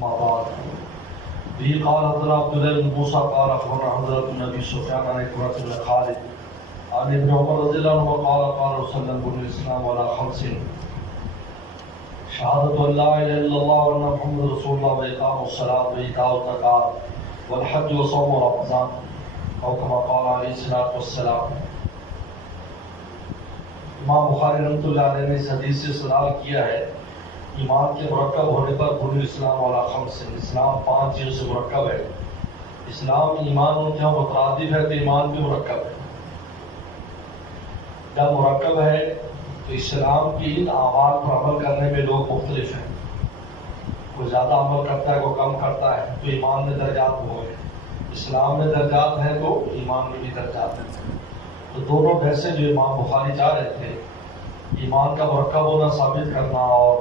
أما بعد به قال حضرت عبد الله بن موسى قال أخبرنا حضرت النبي سفيان عن إكرمة بن خالد عن ابن عمر رضي الله عنه قال قال رسول الله بني الإسلام على خمس شهادة أن لا إله إلا الله وأن محمد رسول الله وإقام الصلاة وإيتاء الزكاة والحج وصوم رمضان أو كما قال عليه الصلاة والسلام۔ امام بخاری رحمۃ اللہ علیہ نے اس حدیث سے استدلال کیا ہے ایمان کے مرکب ہونے پر بنی اسلام والا خمس، اسلام 5 چیزوں سے مرکب ہے۔ اسلام ایمان ان کے مترادف ہے تو ایمان بھی مرکب ہے۔ جب مرکب ہے تو اسلام کی ان اعمال پر عمل کرنے میں لوگ مختلف ہیں، کوئی زیادہ عمل کرتا ہے کوئی کم کرتا ہے، تو ایمان میں درجات ہو گئے۔ اسلام میں درجات ہیں تو ایمان میں بھی درجات ہیں۔ تو دونوں بحثیں جو امام بخاری چاہ رہے تھے، ایمان کا مرکب ہونا ثابت کرنا اور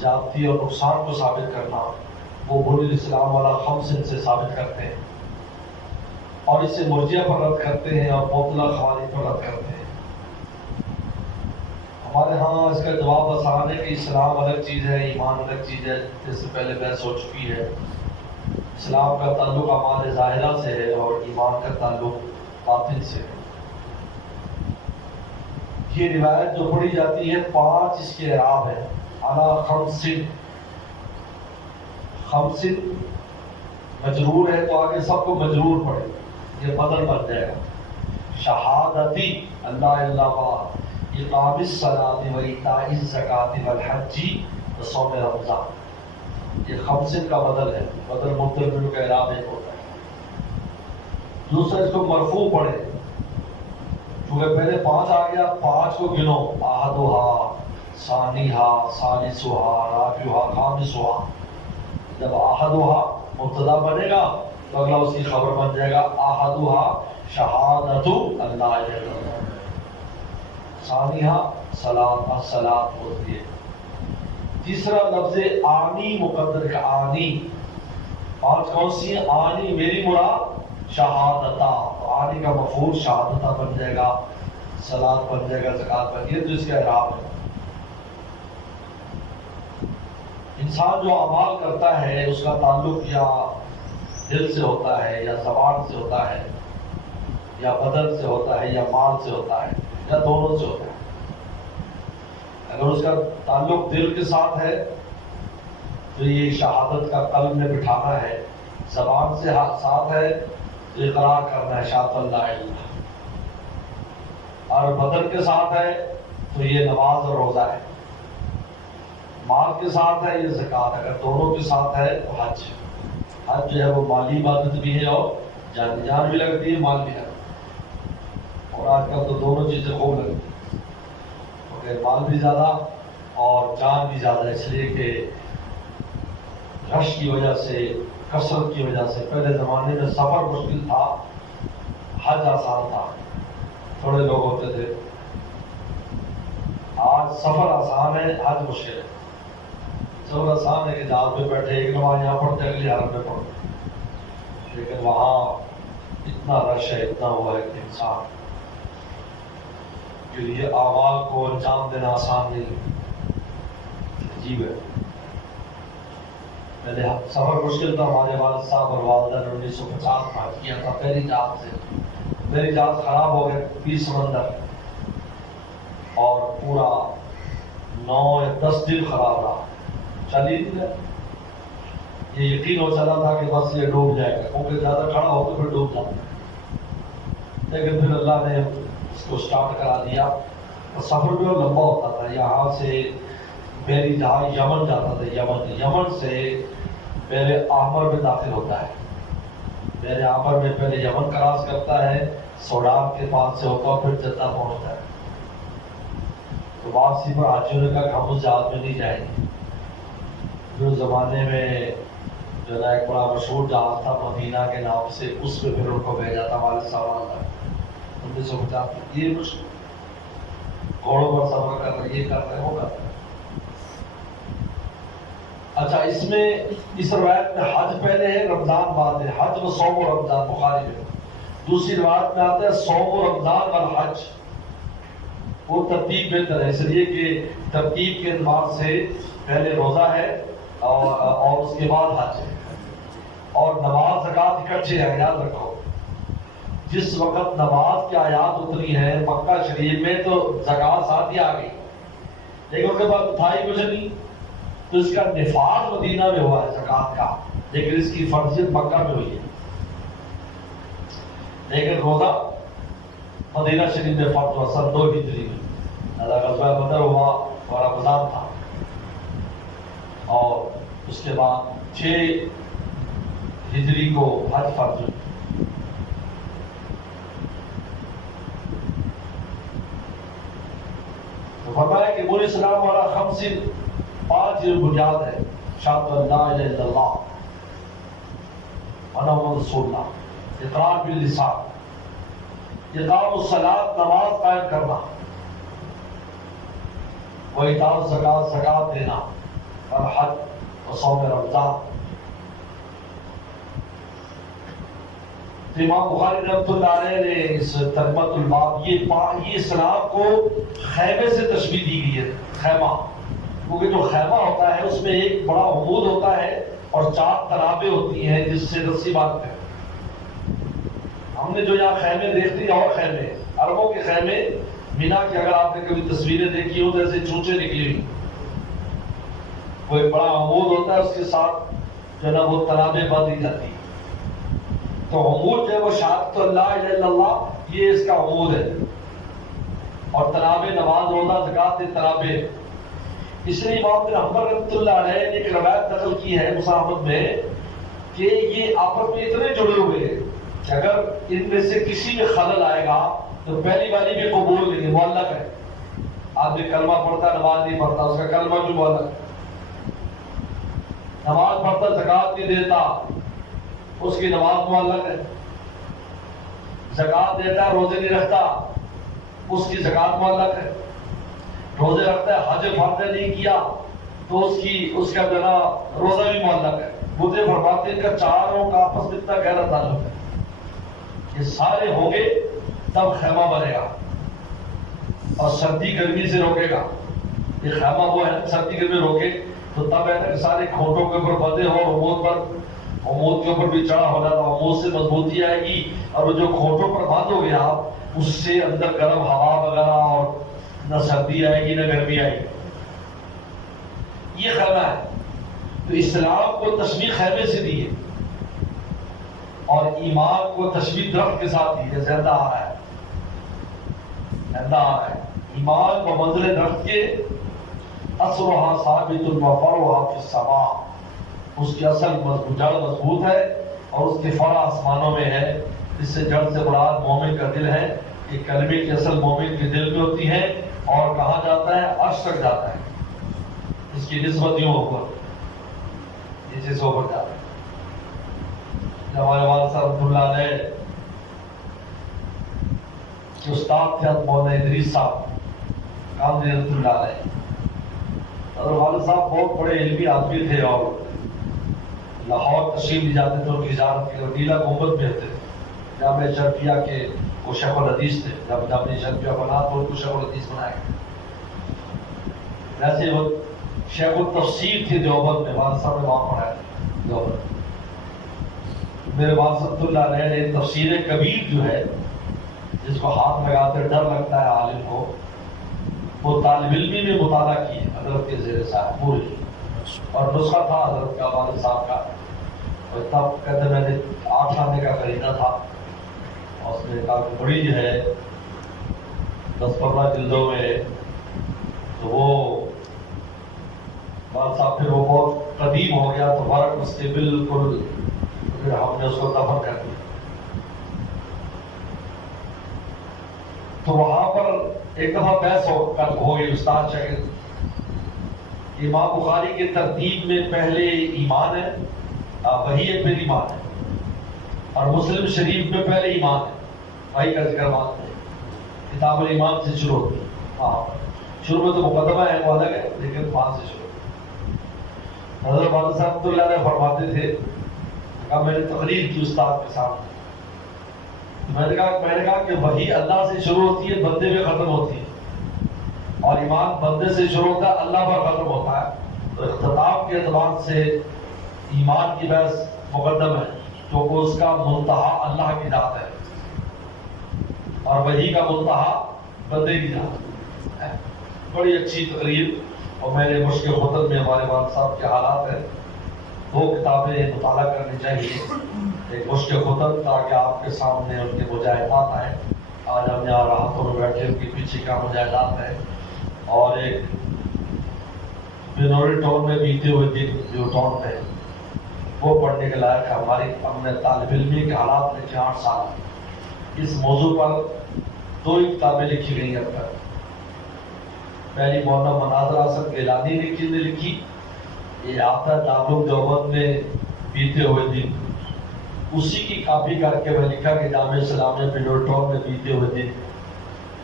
زیادتی اور نقصان کو ثابت کرنا، وہ بنی الاسلام والا خمس سے ثابت کرتے ہیں اور اسے مرجئہ پر رد کرتے ہیں اور معطلہ خوارج پر رد کرتے ہیں۔ ہمارے ہاں اس کا جواب آسان ہے کہ اسلام الگ چیز ہے، ایمان الگ چیز ہے، جیسے پہلے بحث ہو چکی ہے۔ اسلام کا تعلق اعمال ظاہرہ سے ہے اور ایمان کا تعلق باطن سے ہے۔ یہ روایت جو پڑھی جاتی ہے 5 اس کے اعراب ہے، علی خمس مجرور ہے تو آگے سب کو مجرور پڑھے، یہ بدل بن جائے گا۔ شہادتی اللہ اللہ اقام الصلاۃ و ایتاء الزکاۃ والحج وصوم رمضان، یہ خمس کا بدل ہے، بدل مبدل کا اعراب ایک ہوتا ہے۔ دوسرا اس کو مرفوع پڑھے، کیونکہ پہلے 5 آ گیا، 5 کو گنو، احدھا ثانیھا ثالثھا رابعھا خامسھا۔ جب احدھا مبتدا بنے گا تو اگلا اس کی خبر بن جائے گا، احدھا شہادۃ اللہ الہ الا اللہ، ثانیھا الصلاۃ ہوتی ہے۔ تیسرا لفظ آنی مقدر کا آنی، 5 کون سی ہیں؟ آنی میری مراد شہادتا، آنی کا مفعول شہادتا بن جائے گا، صلاۃ بن جائے گا، زکوٰۃ بن جائے گا، تو اس کا اعراب ہے۔ انسان جو اعمال کرتا ہے اس کا تعلق یا دل سے ہوتا ہے یا زبان سے ہوتا ہے یا بدن سے ہوتا ہے یا مال سے ہوتا ہے یا دونوں سے ہوتا ہے۔ اگر اس کا تعلق دل کے ساتھ ہے تو یہ شہادت کا قلب میں بٹھانا ہے، زبان سے ساتھ ہے تو اقرار کرنا ہے شہادت اللہ الہ، اور بدن کے ساتھ ہے تو یہ نماز اور روزہ ہے، مال کے ساتھ ہے یہ زکوٰۃ، اگر دونوں کے ساتھ ہے تو حج۔ حج جو ہے وہ مالی عبادت بھی ہے اور جان بھی لگتی ہے، مال بھی لگتا ہے، اور آج کل تو دونوں چیزیں خوب لگتی ہیں، کیونکہ مال بھی زیادہ اور جان بھی زیادہ، اس لیے کہ رش کی وجہ سے، کثرت کی وجہ سے۔ پہلے زمانے میں سفر مشکل تھا، حج آسان تھا، تھوڑے لوگ ہوتے تھے۔ آج سفر آسان ہے، حج مشکل ہے۔ سفر آسان ہے کہ جہاز پہ بیٹھے ایک نماز یہاں پڑھتے اگلی حرم میں پڑھتے، لیکن وہاں اتنا رش ہے، اتنا ہوا ہے کہ انسان کے لیے اعمال کو انجام دینا آسان نہیں، عجیب ہے۔ پہلے سفر مشکل تھا، ہمارے والد صاحب اور والدہ نے 1950 میں حج کیا تھا پہلی جہاز سے، میری جہاز خراب ہو گئے 20 سمندر، اور پورا 9 یا 10 دن خراب رہا، چل ہی نہیں رہا۔ یہ یقین ہو چلا تھا کہ بس یہ ڈوب جائے گا، کیونکہ زیادہ کھڑا ہو تو پھر ڈوب جاتا ہے، لیکن پھر اللہ نے اس کو سٹارٹ کرا دیا۔ اور سفر بھی لمبا ہوتا تھا، یہاں سے بحری جہاز یمن جاتا تھا، یمن سے بحر احمر میں داخل ہوتا ہے، بحر احمر میں پہلے یمن کراس کرتا ہے، سوڈان کے پاس سے ہوتا ہے، پھر جدہ پہنچتا ہے۔ تو واپسی پر حاجیوں نے کہا کہ ہم اس جہاز میں نہیں جائیں گے۔ پھر اس زمانے میں جو نا ایک بڑا مشہور جہاز تھا مدینہ کے نام سے، اس پہ پھر ان کو بھیجا تھا والد صاحب 1950۔ یہ مشکل گھوڑوں پر سفر کر رہے، یہ کر رہے، وہ کر رہے۔ اچھا، اس میں اس روایت میں حج پہلے ہے، رمضان بعد ہے، حج و صوم و رمضان بخاری میں۔ دوسری روایت میں آتا ہے صوم و رمضان والحج، وہ ترتیب بہتر ہے، اس لیے کہ ترتیب کے اعتبار سے پہلے روزہ ہے اور اس کے بعد حج ہے، اور نماز زکوٰۃ اکٹھے ہیں. یاد رکھو جس وقت نماز کی آیات اتری ہے مکہ شریف میں تو زکوٰۃ ساتھ ہی آ گئی، لیکن اس کے بعد تھا ہی کچھ نہیں. تو اس کا نفاذ مدینہ میں ہوا ہے زکوٰۃ کا، لیکن اس کی فرضیت مکہ میں ہوئی ہے. لیکن روزہ مدینہ شریف میں فرض ہوا سن 2 ہجری میں. غزوہ بدر ہوا اور رمضان تھا، اور اس کے بعد 6 ہجری کو حج فرض ہوئی. تو فرمایا کہ بول اسلام والا 5 بنیاد ہے: شہادت لا الہ الا اللہ و محمد رسول اللہ، اقرار باللسان، اقام الصلاۃ نماز قائم کرنا، وإیتاء الزکوٰۃ زکوٰۃ دینا، والحج و صوم رمضان. امام بخاری رحمۃ اللہ علیہ نے اس ترجمۃ الباب یہ اسلام کو خیمے سے تشبیہ دی گئی ہے. خیمہ، کیونکہ جو خیمہ ہوتا ہے اس میں ایک بڑا عمود ہوتا ہے اور 4 تنابیں ہوتی ہیں جس سے رسی باندھتے ہیں. ہم نے جو یہاں خیمے دیکھتے ہیں اور خیمے عربوں کے خیمے مینا کی اگر آپ نے کبھی تصویریں دیکھی ہو تو ایسے چونچے نکلی ہوئی، وہ ایک بڑا عمود ہوتا ہے، اس کے ساتھ جو ہے نا وہ تنابیں باندھی جاتی ہیں. تو عمود جو ہے وہ شہادت لا الہ الا اللہ، یہ اس کا عمود ہے، اور تنابیں نماز روزہ زکوٰۃ تنابیں. اس لیے امام بن حنبل رحمۃ اللہ علیہ نے ایک روایت نقل کی ہے مصاحبت میں کہ یہ آپس میں اتنے جڑے ہوئے ہیں کہ اگر ان میں سے کسی میں خلل آئے گا تو پہلی والی بھی قبول نہیں، معلق ہے. آدمی کلمہ پڑھتا نماز نہیں پڑھتا، اس کا کلمہ بھی معلق ہے. نماز پڑھتا زکوٰۃ نہیں دیتا، اس کی نماز معلق ہے. زکوٰۃ دیتا ہے روزے نہیں رکھتا، اس کی زکوٰۃ معلق ہے. روزے رکھتا ہے حج فرض نہیں کیا تو اس کا جو نا روزہ بھی معلق ہے. مجھے فرماتے ہیں کہ چاروں کا آپس میں اتنا گہرا تعلق ہے. یہ سارے ہوں گے تب خیمہ بنے گا، اور سردی گرمی سے روکے گا. یہ خیمہ وہ ہے سردی گرمی روکے تو تب ہے نا کہ سارے کھوٹوں کے اوپر بندھے ہو، عمود کے اوپر بھی چڑھا ہو جاتا، عمود سے مضبوطی آئے گی. اور وہ جو کھوٹوں پر باندھو گے آپ، اس سے اندر گرم ہوا وغیرہ، اور نہ سردی آئے گی نہ گرمی آئے گی. یہ خیمہ ہے. تو اسلام کو تشبیہ خیمے سے دی ہے، اور ایمان کو تشبیہ درخت کے ساتھ دی ہے. زندہ آ رہا ہے، زندہ آ رہا ہے. ایمان و منزل درخت کے اصلها ثابت و فرعها فی السماء، اس کی اصل جڑ مضبوط ہے اور اس کے فرع آسمانوں میں ہے. اس سے جڑ سے مراد مومن کا دل ہے. یہ کلمے کی اصل مومن کے دل میں ہوتی ہے، اور کہاں جاتا ہے؟ عرش تک جاتا ہے. اس کی نسبت یوں اوپر، نیچے سے اوپر جاتا ہے. ہمارے والد صاحب رحمۃ اللہ علیہ کے استاد تھے مولانا ادریس صاحب کامدی رحمۃ اللہ علیہ. اور والد صاحب بہت بڑے علمی آدمی تھے، اور لاہور تشریف لے جاتے تھے. ان کی زیارت کے وکیلا گنبد میں ہوتے تھے. جامعہ شرفیہ کے وہ شیخ الحدیث تھے. جب جامعہ شرفیہ بنا تو ان کو شیخ الحدیث بنایا گیا. ویسے وہ شیخ التفسیر تھے دیوبند میں، والد صاحب نے وہاں پڑھایا دیوبند. میرے والد صاحب اللہ علیہ نے تفسیر کبیر جو ہے، جس کو ہاتھ لگاتے ڈر لگتا ہے عالم کو، وہ طالب علمی میں مطالعہ کی حضرت کے زیر صاحب پوری، اور نسخہ تھا حضرت کا والد صاحب کا. اور تب کہتے میں نے 8 آنے کا خریدا تھا، اور اس میں کافی بڑی جو ہے 10-15 جلدوں میں. تو وہ والد صاحب پھر وہ بہت قدیم ہو گیا، تو ورق اس کے بالکل پھر ہم نے اس کو دفن کر دیا. تو وہاں پر ایک دفعہ بحث ہو گئی استاد شاگرد. امام بخاری کی ترتیب میں پہلے ایمان ہے، وہی ہے پھر ایمان ہے، اور مسلم شریف میں پہلے ایمان ہے، وہی کا ذکر بعد میں. کتاب الایمان سے شروع ہوتی ہے. ہاں شروع میں تو مقدمہ ہے وہ الگ ہے، لیکن وہاں سے شروع. حضرت والد صاحب اللہ علیہ فرماتے تھے کہ میں نے تقریر کی استاد کے سامنے. میں نے کہا کہ وہی اللہ سے شروع ہوتی ہے، بندے میں ختم ہوتی ہے، اور ایمان بندے سے شروع ہوتا ہے، اللہ پر ختم ہوتا ہے. تو اختتام کے اعتبار سے ایمان کی بحث مقدم ہے کیونکہ اس کا منتہا اللہ کی ذات ہے اور وحی کا منتہا بندے کی ذات ہے. بڑی اچھی تقریر اور میرے مشق خطر میں ہمارے والد صاحب کے حالات ہیں. 2 کتابیں مطالعہ کرنی چاہیے. ایک مشق خطر تاکہ آپ کے سامنے ان کے مجاہدات آئیں. آج ہم یہاں راحتوں میں بیٹھے ان کے پیچھے کیا مجاہدات ہیں. اور ایک بنوری ٹاؤن میں بیتے ہوئے دن جو ٹاؤن ہے وہ پڑھنے کے لائق ہے. ہماری ہم نے طالب علمی کے حالات لکھے 8 سال. اس موضوع پر 2 ہی کتابیں لکھی گئی ہیں اب تک. پہلی مولانا مناظر حسن گیلانی نے لکھی. یہ آتا ہے دارالعلوم دیوبند میں بیتے ہوئے دن. اسی کی کاپی کر کے میں لکھا کہ جامعہ اسلامیہ بنوری ٹاؤن میں بیتے ہوئے دن.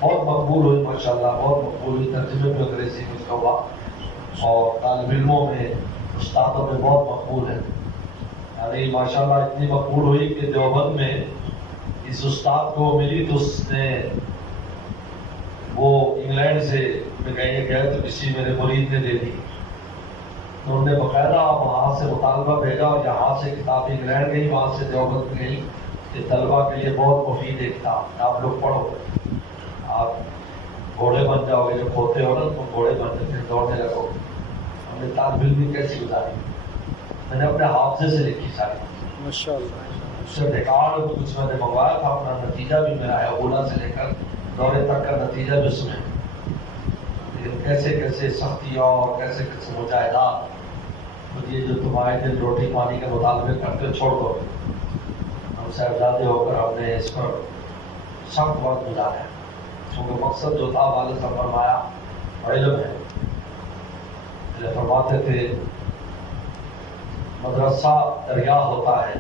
بہت مقبول ہوئی ماشاءاللہ, بہت مقبول ہوئی. ترجمے میں انگریزی میں اس کا ہوا اور طالب علموں میں استادوں میں بہت مقبول ہے. یعنی ماشاءاللہ اتنی مقبول ہوئی کہ دیوبند میں اس استاد کو ملی تو اس نے وہ انگلینڈ سے گئے تو کسی میرے مرید نے دے دی. تو انہوں نے باقاعدہ وہاں سے مطالبہ بھیجا اور یہاں سے کتاب انگلینڈ گئی, وہاں سے دیوبند گئی. یہ طلبہ کے لیے بہت مفید ہے کتاب. آپ لوگ پڑھو, آپ گھوڑے بن جاؤ گے. جب کھوتے ہو نا تو گھوڑے بن جاتے ہیں, دوڑنے لگو. ہم نے طالب علمی کیسی گزاری, میں نے اپنے حافظے سے لکھی ساری ماشاءاللہ. اس سے ریکارڈ کچھ میں نے منگوایا تھا. اپنا نتیجہ بھی میرا ہے, اولا سے لے کر دورے تک کا نتیجہ بھی اس میں. لیکن کیسے کیسے سختیاں اور کیسے کیسے مجاہدات. یہ جو تمہارے دن روٹی پانی کے مطالبے کرتے چھوڑ دو. ہم صاحبزادے ہو کر ہم نے اس پر سخت وقت گزارا. کیونکہ مقصد جو تھا والد صاحب فرمایا علم ہے. فرماتے تھے مدرسہ دریا ہوتا ہے,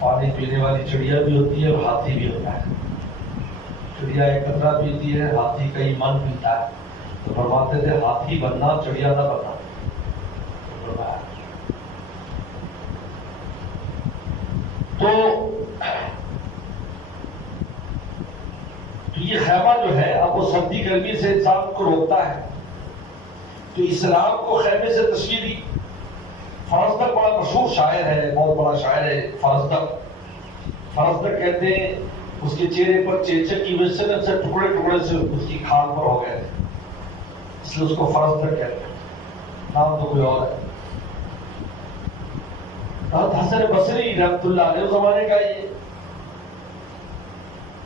پانی پینے والی چڑیا بھی ہوتی ہے اور ہاتھی بھی ہوتا ہے. چڑیا ایک قطرہ پیتی ہے, ہاتھی کئی من پیتا ہے. تو فرماتے تھے ہاتھی بننا, چڑیا نہ بننا. تو یہ خیمہ جو ہے اب وہ سردی گرمی سے انسان کو روکتا ہے. تو اسلام کو خیمے سے تشبیہ دی. فرزدق بڑا مشہور شاعر ہے, بہت بڑا شاعر ہے فرزدق. فرزدق کہتے ہیں اس کے چہرے پر چیچک کی وجہ سے ٹکڑے ٹکڑے سے اس کی کھال پر ہو گئے تھے, اس لیے اس کو فرزدق کہتے ہیں. نام تو کوئی اور ہے. حسن بصری رحمۃ اللہ علیہ زمانے کا, یہ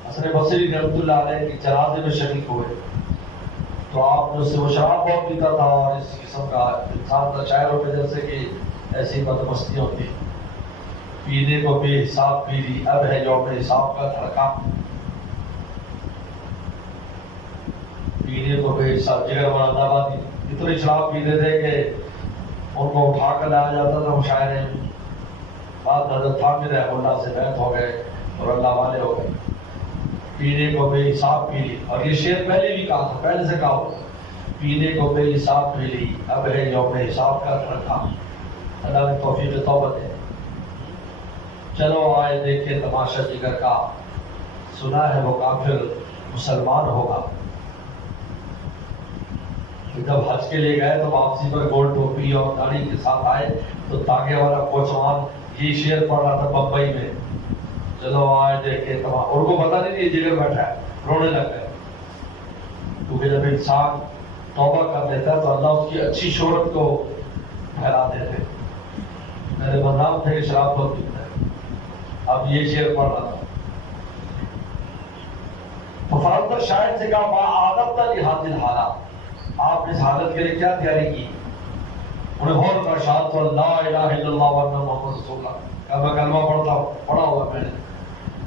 حسن بصری رحمۃ اللہ علیہ کے جنازے میں شریک ہوئے. تو آپ نے اس سے وہ شراب بہت پیتا تھا اور اس قسم کا انسان تھا. شاعروں پہ جیسے کہ ایسی بدمستیاں ہوتی, پینے کو بے حساب پی لی, اب ہے یوم حساب کا تھڑکا. پینے کو بے حساب, جگر مراد آبادی اتنی شراب پیتے تھے کہ ان کو اٹھا کر لایا جاتا تھا مشاعرے میں. بعد حضرت تھانوی رحمہ اللہ سے بیعت ہو گئے اور اللہ والے ہو گئے. پینے کو بے حساب پی لی, اور یہ شعر پہلے بھی کہا تھا, پہلے سے کہا ہو, پینے کو بے حساب پی لی, اب ہے یوم حساب کا تھڑکا. اللہ نے توفیق توبہ دے. چلو آئے دیکھے تماشا جگر کا, سنا ہے وہ کافر مسلمان ہوگا. جب حج کے لیے گئے تو واپسی پر گول ٹوپی اور داڑھی کے ساتھ آئے تو تاگے والا کوچوان یہ شعر پڑھ رہا تھا بمبئی میں. چلو آئے دیکھے تمام, اور کو پتا نہیں یہ جگر بیٹھا ہے, رونے لگ گئے. کیونکہ جب انسان توبہ کر لیتا ہے تو اللہ اس کی اچھی شہرت کو پھیلا دیتے. میرے بدنام تھے کہ شراب بہت پیتا ہے, اب یہ شعر پڑھ رہا تھا. تو فرزدق شاعر سے کہا ما عادت لہذه الحالات, آپ نے اس حالت کے لیے کیا تیاری کی؟ انہیں بہت ارشاد تو لا الہ الا اللہ وان محمد رسول اللہ, کہ میں کلمہ پڑھتا ہوں, پڑھا ہوا میں نے.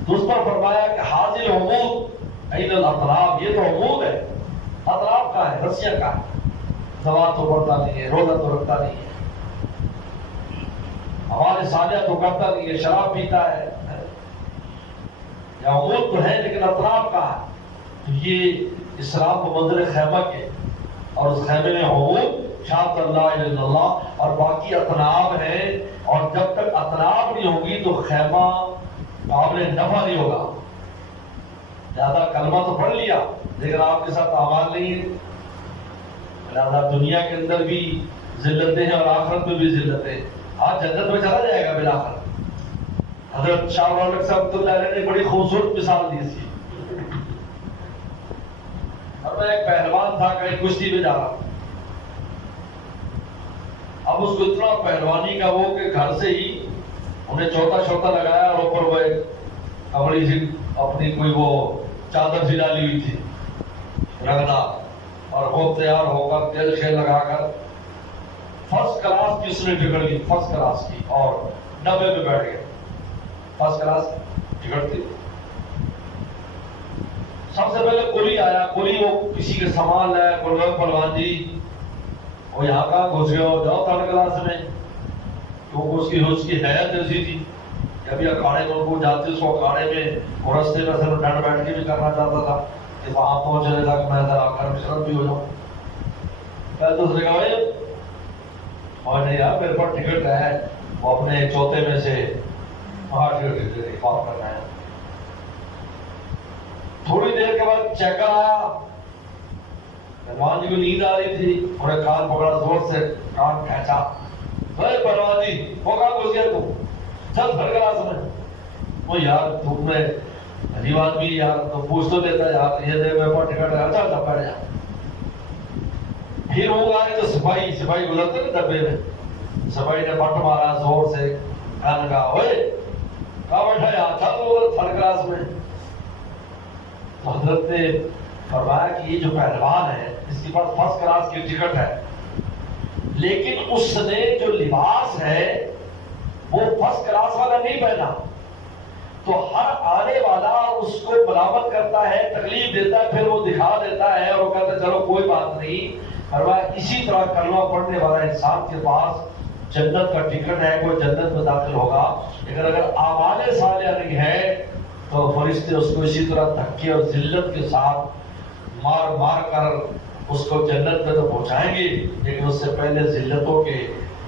تو اس پر فرمایا کہ حاضر عمود این الاطراف, یہ تو عمود ہے, اطراف کا ہے, رسیہ کا ہے. دوا تو پڑھتا نہیں ہے, روزہ تو رکھتا نہیں ہے, ہمارے سالیہ تو کرتا نہیں ہے, شراب پیتا ہے. یا عمود تو ہے لیکن اطراف کا ہے. تو یہ اسلام کو منظر خیمہ کے, اور اس خیمے میں عمود شہادت اللہ الہ الا اللہ اور باقی اطناب ہیں. اور جب تک اطناب نہیں ہوگی تو خیمہ قابل نفع نہیں ہوگا. لہذا کلمہ تو پڑھ لیا لیکن آپ کے ساتھ اعمال نہیں ہے. لہذا دنیا کے اندر بھی ذلتیں ہیں اور آخرت میں بھی ذلتیں. آج جنت میں چلا جائے گا بالآخر. حضرت شاہ رولک صاحب اللہ نے بڑی خوبصورت مثال دی تھی. اور میں ایک پہلوان تھا کہیں کشتی میں جا رہا. اب اس کو اتنا پہلوانی کا وہ کہ گھر سے ہی انہیں چوتھا لگایا اور اوپر وہ ایک کپڑی سی اپنی کوئی وہ چادر سی ڈالی ہوئی تھی رنگدار, اور خوب تیار ہو کر تیل شیل لگا کر فرسٹ کلاس کی اس نے ٹکٹ لی, فرسٹ کلاس کی, اور ڈبے میں بیٹھ گیا. فرسٹ کلاس ٹکٹ تھی. سب سے پہلے کولی آیا. کولی وہ کسی کے سامان لایا. گلوک پلوان جی وہ یہاں کا گھس گیا, جاؤ تھرڈ کلاس میں. تو اس کی حیات ایسی تھی کہ ابھی اکھاڑے میں کو جاتے اس کو اکھاڑے میں اور رستے میں سر ڈنڈ بیٹھ کے بھی کرنا چاہتا تھا کہ وہاں پہنچنے تک میں ذرا کرم شرم بھی ہو جاؤں. پہلے دوسرے کہا بھائی اور نہیں یار میرے پاس ٹکٹ ہے, وہ اپنے چوتھے میں سے وہاں ٹکٹ واپس کرنا ہے. تھوڑی دیر کے بعد چیکر آیا. پہلوان جی کو نیند آ رہی تھی, انہوں نے کان پکڑا, زور سے کان کھینچا. پہلوان جی وہ کہاں گھس گیا تو چل تھرڈ کلاس میں. وہ یار تم نے عجیب آدمی یار, تو پوچھ تو دیتا یار یہ دے میرے پاس ٹکٹ ہے. اچھا بیٹھ جا. پھر وہ آئے تو سپاہی گزرتے نا ڈبے میں. سپاہی نے بٹ مارا زور سے, کہنے کا اوئے کہاں بیٹھا یار, چل تو تھرڈ کلاس میں. تو حضرت نے فرمایا کہ یہ جو پہلوان ہے اس کے پاس فرسٹ کلاس کی ٹکٹ ہے, لیکن اس نے جو لباس ہے وہ فرسٹ کلاس والا نہیں پہنا. تو ہر آنے والا اس کو ملامت کرتا ہے, تکلیف دیتا ہے, پھر وہ دکھا دیتا ہے اور وہ کہتا ہے چلو کوئی بات نہیں. فرمایا اسی طرح کلمہ پڑھنے والا انسان کے پاس جنت کا ٹکٹ ہے, کوئی جنت میں داخل ہوگا. لیکن اگر اعمال صالحہ نہیں ہے تو فرشتے اس کو اسی طرح دھکے اور ذلت کے ساتھ مار کر اس کو جنت میں تو پہنچائیں گے, لیکن اس سے پہلے ذلتوں کے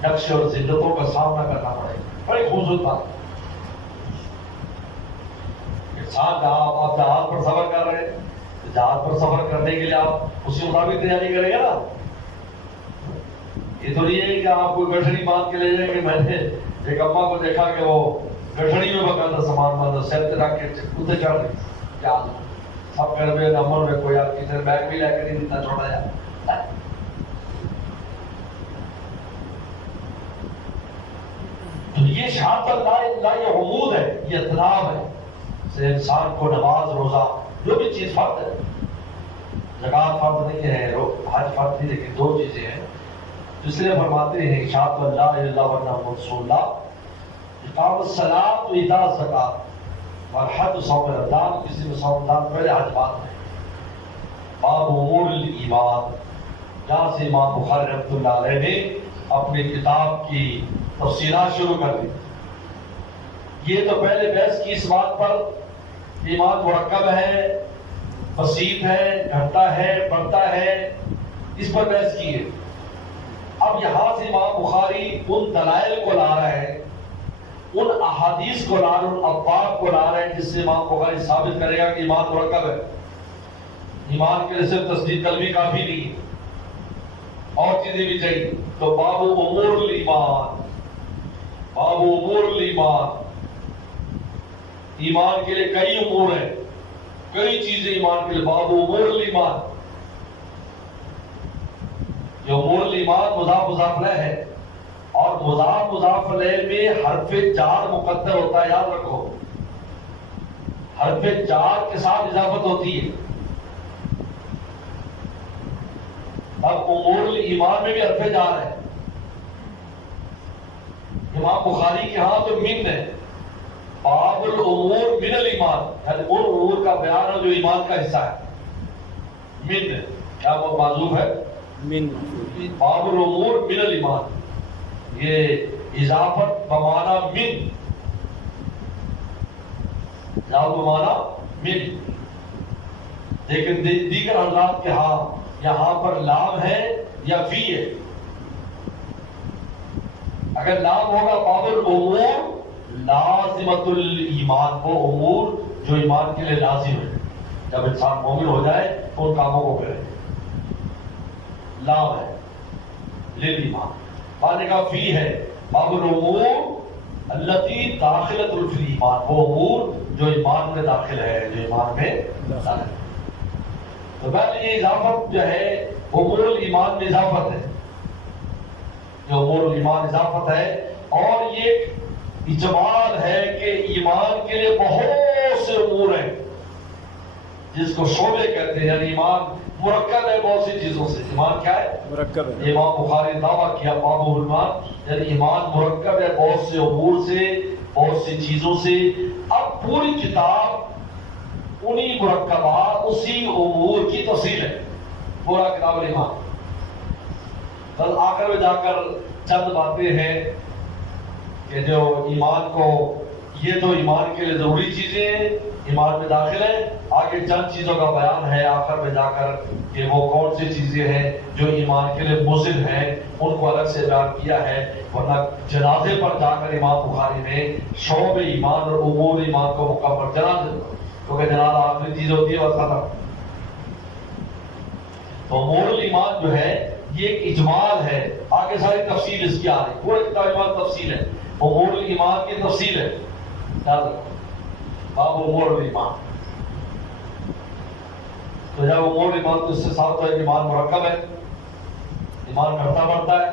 نقش اور ذلتوں کا سامنا کرنا پڑے گا. بڑی خوبصورت بات. انسان جہاں آپ جہاز پر سفر کر رہے ہیں, جہاز پر سفر کرنے کے لیے آپ اسی مطابق تیاری کریں گے نا. یہ تو نہیں ہے کہ آپ کوئی گٹھڑی باندھ کے لے جائیں گے. میں نے ایک اماں کو دیکھا کہ وہ گٹھڑی میں باقاعدہ سامان باندھا, سر پہ رکھ کے اتنے چڑھ گئے. کیا سب گھر میں نمبر میں کوئی آپ کسی بیگ بھی لے کر نہیں اتنا چھوڑا جائے. تو یہ شہادت اللہ یہ عمود ہے, یہ اطناب ہے. سے انسان کو نماز روزہ جو بھی چیز فرض ہے, زکات فرض نہیں ہے, حج فرض نہیں, لیکن دو چیزیں ہیں. اس لیے فرماتے ہیں شہادت اللہ الہ الا اللہ محمد رسول اللہ, اقام الصلاۃ و ایتاء الزکات والحج صوم رمضان. کسی میں صوم رمضان پہلے حج بعد میں. باب امور الایمان, جہاں سے امام بخاری رحمۃ اللہ علیہ نے اپنی کتاب کی تفصیلات شروع کر دی. یہ تو پہلے بحث کی اس بات پر ایمان مرکب ہے, بسیط ہے, گھٹتا ہے, بڑھتا ہے, اس پر بحث کی ہے. اب یہاں سے امام بخاری ان دلائل کو لا رہا ہے, ان احادیث کو لا رہے, ان ابواب کو لا رہے ہیں جس سے امام بخاری ثابت کرے گا کہ ایمان مرکب ہے. ایمان کے لیے صرف تصدیق قلبی کافی نہیں, اور چیزیں بھی چاہیے. تو باب امور الایمان, باب امور الایمان, ایمان کے لیے کئی امور ہیں, کئی چیزیں ایمان کے لیے. باب امور الایمان, جو امور الایمان مضاف مضاف الیہ ہے, اور مضاف مضاف الیہ میں حرف جار مقدر ہوتا ہے, یاد رکھو. حرف جار کے ساتھ اضافت ہوتی ہے. اب امور الایمان میں بھی حرف جار ہے. امام بخاری کے ہاں تو من ہے, باب الامور من الایمان, یعنی ان امور کا بیان ہے جو ایمان کا حصہ ہے. من ہے, کیا وہ معذوف ہے؟ من. باب الامور من الایمان, یہ اضافت بمعنی من, اضافت بمعنی من. لیکن دیگر حضرات کے ہاں یہاں پر لام ہے یا فی ہے. اگر لام ہوگا باب الامور لازمت الایمان, وہ امور جو ایمان کے لیے لازم ہے. جب انسان مومن ہو جائے تو ان کاموں کو کرے. لام ہے للایمان. آنے کا فی ہے باب الامور التی داخلۃ فی ایمان، وہ امور جو ایمان میں داخل ہے، جو ایمان میں داخل ہے. تو پہلے یہ اضافت جو ہے امور الایمان میں اضافت ہے، جو امور الایمان اضافت ہے، اور یہ اجمال ہے کہ ایمان کے لیے بہت سے امور ہیں جس کو شعبے کہتے ہیں، یعنی ایمان مرکب ہے بہت سی چیزوں سے. ایمان کیا ہے؟ مرکب ہے. امام بخاری نے دعویٰ کیا باب الایمان، یعنی ایمان مرکب ہے بہت سے امور سے، بہت سی چیزوں سے. اب پوری کتاب انہی مرکبات، اسی امور کی تفصیل ہے، پورا کتاب الایمان. بس آخر میں جا کر چند باتیں ہیں کہ جو ایمان کو، یہ تو ایمان کے لیے ضروری چیزیں ہیں، ایمان میں داخل ہے. آگے چند چیزوں کا بیان ہے آخر میں جا کر کہ وہ کون سی چیزیں ہیں جو ایمان کے لیے مضر ہیں، ان کو الگ سے بیان کیا ہے. ورنہ جنازے پر جا کر امام بخاری نے شعب ایمان اور امور ایمان کو مکمل جنازے، کیونکہ جنازہ آخری چیز ہوتی ہے، بس ختم. تو امور ایمان جو ہے یہ ایک اجمال ہے، آگے ساری تفصیل اس کی آ رہی، پورے کتاب ایمان تفصیل ہے، امور ایمان کی تفصیل ہے. باب امور ایمان. تو جب امور ایمان تو اس سے ثابت ہے کہ ایمان مرکب ہے، ایمان گھٹتا بڑھتا ہے،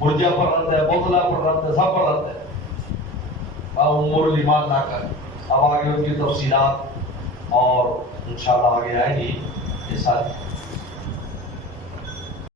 مرجع پر رد ہے، معتزلہ پر رد ہے، سب پر رد ہے. باب امور ایمان نہ کر. اب آگے ان کی تفصیلات اور انشاءاللہ آگے آئیں گی یہ ساری.